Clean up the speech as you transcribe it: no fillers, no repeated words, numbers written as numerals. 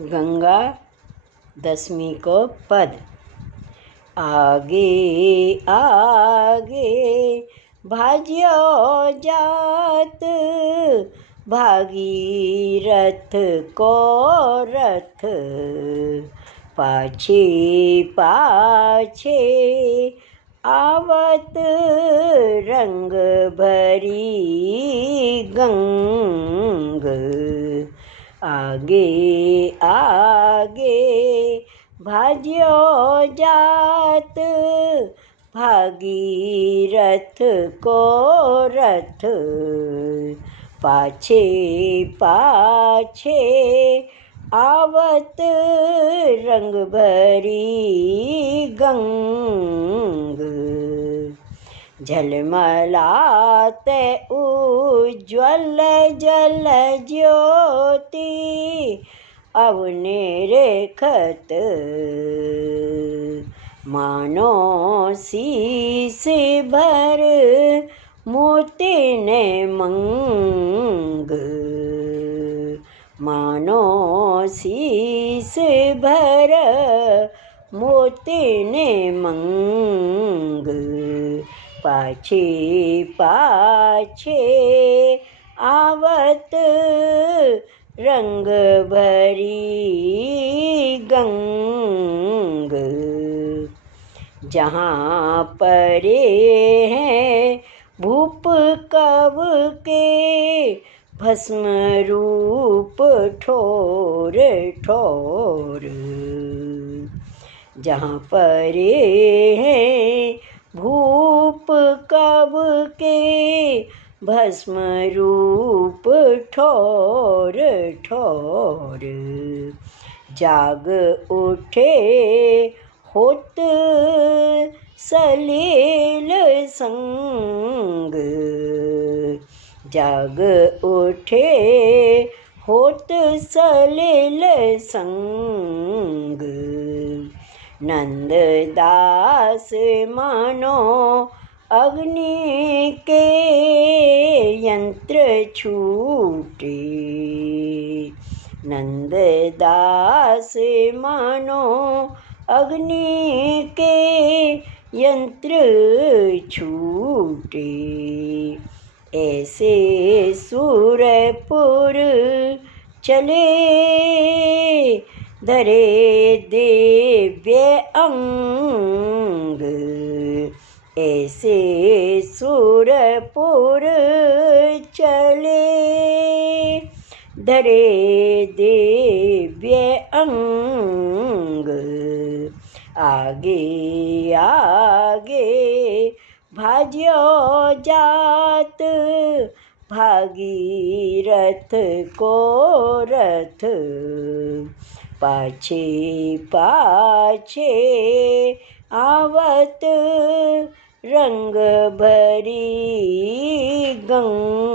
गंगा दसवीं को पद। आगे आगे भाज्यो जात, भागीरथ को रथ। पाछे पाछे आवत, रंग भरी गंग। आगे आगे भाज्यो जात, भागीरथ को रथ। पाछे पाछे आवत, रंग भरी गंग। झलमलाते उज्ज्वल जल ज्योति, अवने रेखत। मानो शीश भर मोती ने मंग। मानो शीश भर मोती ने मंग। पाछे पाछे आवत, रंग भरी गंग। जहाँ परे हैं भूप कव के, भस्म रूप ठोर ठोर। जहाँ परे हैं भूप कव के, भस्म रूप ठोर ठोर। जाग उठे होत सलील संग। जाग उठे होत सलील संग। नंददास मानो अग्नि के यंत्र छूटे। नंददास मानो अग्नि के यंत्र छूटे। ऐसे सूरपुर चले, धरे दिव्य अंग। ऐसे सूरपुर चले, धरे दिव्य अंग। आगे आगे भाज्यो जात, भागीरथ को रथ। पाछे पाछे आवत, रंग भरी गंग।